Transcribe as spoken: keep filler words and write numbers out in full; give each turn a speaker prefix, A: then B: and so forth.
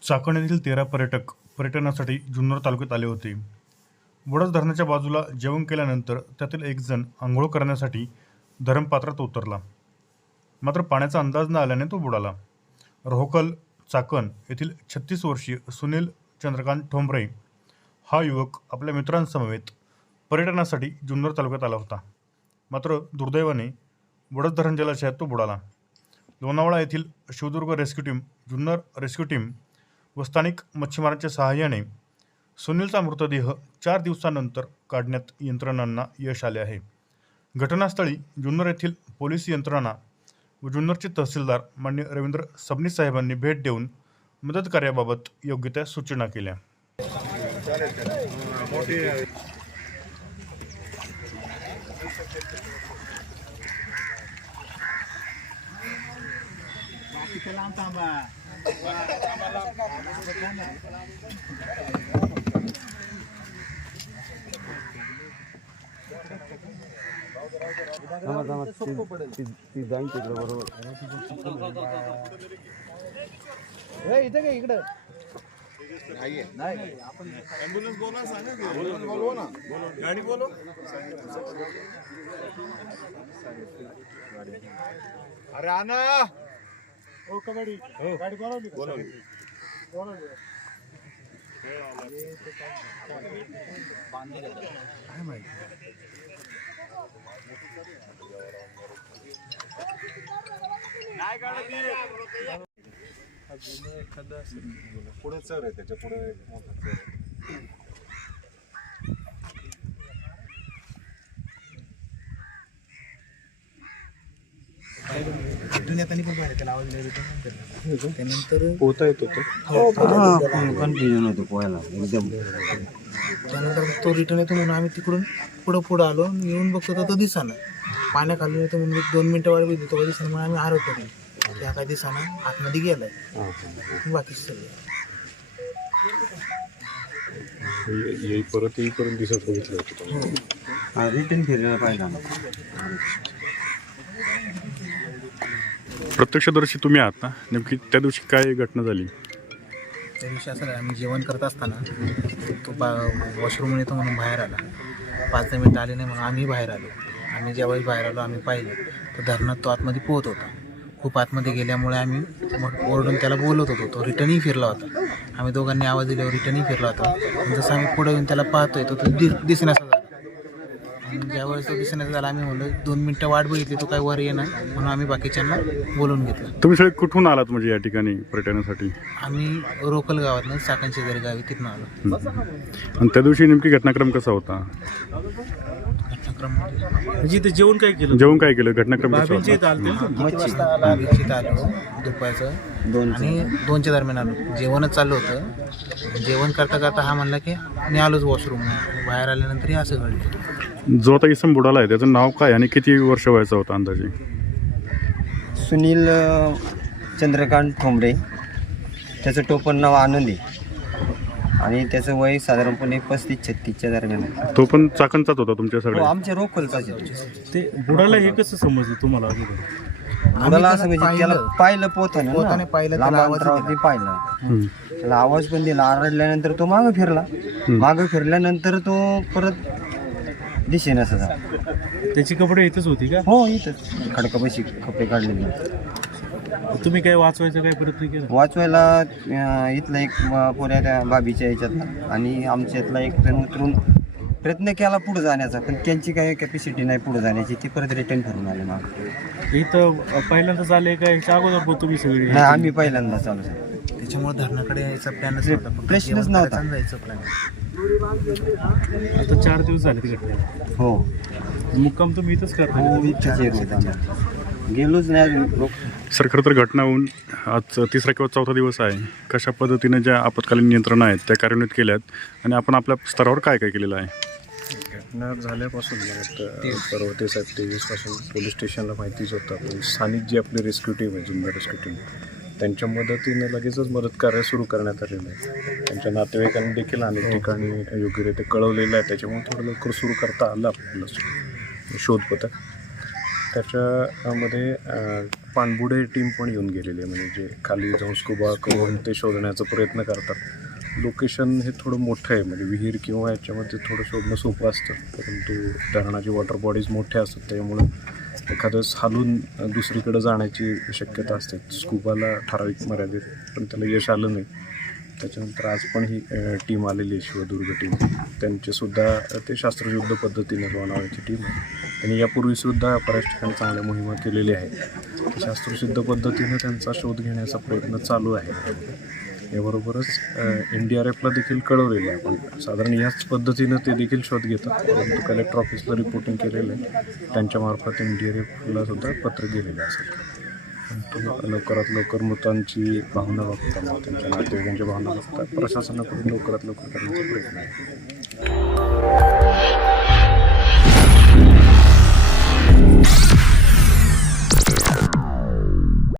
A: चाकण येथील तेरा पर्यटक पर्यटनासाठी जुन्नर तालुक्यात आले होते. वडस धरणाच्या बाजूला जेवण केल्यानंतर त्यातील एक जण आंघोळ करण्यासाठी धरणपात्रात उतरला. मात्र पाण्याचा अंदाज न आल्याने तो बुडाला. रोहकल चाकण येथील छत्तीस वर्षीय सुनील चंद्रकांत ठोंबरे हा युवक आपल्या मित्रांसमवेत पर्यटनासाठी जुन्नर तालुक्यात आला होता. मात्र दुर्दैवाने वडस धरण जलाशयात तो बुडाला. लोणावळा येथील Shivdurg rescue team, Junnar rescue team व स्थानिक मच्छीमारांच्या सहाय्याने सुनीलचा मृतदेह चार दिवसानंतर काढण्यात यंत्रणांना यश आले आहे. घटनास्थळी जुन्नर येथील पोलीस यंत्रणा व जुन्नरचे तहसीलदार मान्य रवींद्र सबनीस साहेबांनी भेट देऊन मदत कार्याबाबत योग्य त्या सूचना केल्या.
B: अरे आना ओ कबड्डी हो गाडी बोलवली बोलवली बोलवली काय माहिती नाही गाडी अजून एखादा पुढे चर आहे त्याच्या पुढे एक मोठा चर
C: पण बाहेर त्याला आवाज नाही येतो. त्यानंतर
B: पोहता येतो तो
C: कंटिन्यू होतो पोहायला एकदम. त्यानंतर तो रिटर्न येतो म्हणून आम्ही तिकडून पुढं पुढं आलो. येऊन बघतो तर तो दिसाना पाण्याखाली येतो म्हणून एक दोन मिनटं वाढ बघितली तो दिसाना म्हणून आम्ही आरोप केला त्या काय दिसाना आतमध्ये गेलाय. बाकी सगळे
B: येई परत येईपर्यंत दिसत बघितलं होतं.
C: रिटर्न फिरायला पाहिजे.
A: प्रत्यक्षदर्शी तुम्ही आहात ना, नेमकी त्या दिवशी काय घटना झाली?
C: त्या दिवशी असं आहे, आम्ही जेवण करत असताना तो बा वॉशरूम येतो म्हणून बाहेर आला. पाच दहा मिनटं आले नाही म्हणून आम्ही बाहेर आलो. आम्ही ज्यावेळेस बाहेर आलो आम्ही पाहिलं तर धरणात तो आतमध्ये पोहत होता. खूप आतमध्ये गेल्यामुळे आम्ही मग ओरडून त्याला बोलत होतो. तो रिटर्नही फिरला होता. आम्ही दोघांनी आवाज दिल्यावर रिटर्नही फिरला होता. जसं आम्ही पुढे येऊन त्याला पाहतोय तो दि दिसण्याचा झाला. ज्यावेळेस तो दिसण्याचा झाला आम्ही म्हणलो दोन मिनटं वाट बघितली तो काय वर येणार म्हणून आम्ही बाकीच्यांना बोलून घेतलं.
A: तुम्ही सगळे कुठून आलात म्हणजे या ठिकाणी पर्यटनासाठी?
C: आम्ही रोकल गावातनं चाकण शेजारी गावी तिथून आलो.
A: आणि त्या दिवशी नेमकी घटनाक्रम कसा होता?
C: घटनाक्रम
D: म्हणजे ते जेवण काय केलं?
A: जेवण काय केलं? घटनाक्रम कसा होता?
C: मच्छी आलो दुपारचं आणि दोनच्या दरम्यान आलो. जेवणच चाललं होतं. जेवण करता करता हा म्हणला की मी आलोच वॉशरूम. बाहेर आल्यानंतर असं घडलं.
A: जो आता इसम बुडाला आहे त्याचं नाव काय आणि किती वर्ष व्हायचा होता अंदाजे?
E: सुनील चंद्रकांत ठोंबरे, त्याचं टोपण नाव आनंदी आणि त्याचं वय साधारणपणे पस्तीस छत्तीसच्या दरम्यान आहे.
A: तो पण चाकणचाच होता तुमच्या
E: हो,
A: सगळ्या?
E: आमच्या रोकलचाच आहे.
D: ते बुडाला हे कसं समजलं तुम्हाला अगोदर?
E: मुलाला असं म्हणजे त्याला पाहिलं पोहताना
C: पोहताना
E: ना,
C: पाहिलं,
E: लांब
C: त्याला आवाज
E: अंतरावरती पाहिलं.
A: हम्म.
E: त्याला आवाज पण दिला. आरडल्यानंतर तो मागं फिरला. मागं फिरल्यानंतर तो परत दिसे नसा झाला.
D: त्याची कपडे इथंच होती का?
E: हो, इथंच खडकापाशी कपडे काढलेले.
D: तुम्ही काय वाचवायचा काय प्रयत्न केला?
E: वाचवायला अं, इथला एक पोऱ्या त्या बाबीच्या याच्यात आणि आमच्या इथला एक जण उतरून प्रयत्न केला पुढे जाण्याचा, पण त्यांची काही कॅपॅसिटी नाही पुढे जाण्याची. ती परत रिटर्न फिरून आले माग.
D: इथं पहिल्यांदाच आले का याच्या अगोदर पण तुम्ही सगळी?
E: नाही, आम्ही पहिल्यांदा चालू झालो.
C: त्याच्यामुळे धरणाकडे यायचा प्लॅनच नव्हता. फक्त
E: प्रश्नच
C: जेवण
E: नव्हता.
C: करायचा आणि जायचं प्लॅन.
D: आता चार दिवस झाले ती घटना.
E: हो,
D: मुक्काम तुम्ही इथंच करता?
E: हो, इच्छाच येत होता आम्हाला. गेलोच नाही अजून.
A: सर, खरं तर घटना होऊन आज तिसरा किंवा चौथा दिवस आहे. कशा पद्धतीने ज्या आपत्कालीन यंत्रणा आहेत त्या कार्यान्वित केल्यात आणि आपण आपल्या स्तरावर काय काय केलेलं आहे?
B: घटना झाल्यापासून परवा ते सात तेवीसपासून पोलीस स्टेशनला माहितीच होतं. आपण स्थानिक जी आपली रेस्क्यू टीम आहे, जुन्नर रेस्क्यू टीम, त्यांच्या मदतीने लगेचच मदत कार्य सुरू करण्यात आलेलं आहे. त्यांच्या नातेवाईकांनी देखील अनेक ठिकाणी योग्यरित्या कळवलेलं आहे. त्याच्यामुळे थोडं लवकर सुरू करता आलं आपल्याला शोध पथक. त्याच्यामध्ये पाणबुडे टीम पण येऊन गेलेली आहे, म्हणजे जे खाली जाऊन स्कुबा करून ते शोधण्याचा प्रयत्न करतात. लोकेशन हे थोडं मोठं आहे, म्हणजे विहीर किंवा याच्यामध्ये थोडं शोधणं सोपं असतं, परंतु धरणाची वॉटर बॉडीज मोठ्या असतात त्यामुळं एखादंच हालून दुसरीकडे जाण्याची शक्यता असते. स्कुबाला ठराविक मर्यादित, पण त्याला यश आलं नाही. त्याच्यानंतर आज पण ही टीम आलेली आहे, शिवदुर्ग टीम. त्यांचेसुद्धा ते शास्त्रशुद्ध पद्धतीने बनवण्याची टीम आहे. त्यांनी यापूर्वीसुद्धा बऱ्याच ठिकाणी चांगल्या मोहिमा केलेल्या आहेत. शास्त्रशुद्ध पद्धतीने त्यांचा शोध घेण्याचा प्रयत्न चालू आहे. याबरोबरच एन डी आर एफला देखील कळवलेलं आहे. आपण साधारण याच पद्धतीनं ते देखील शोध घेतात, परंतु कलेक्टर ऑफिसला रिपोर्टिंग केलेलं आहे. त्यांच्यामार्फत एन डी आर एफला सुद्धा पत्र गेलेलं असेल. परंतु लवकरात लवकर मृतांची भावना बघताना, त्यांच्या नातेवाईकांच्या भावना बघता प्रशासनाकडून लवकरात लवकर करण्याचा प्रयत्न आहे.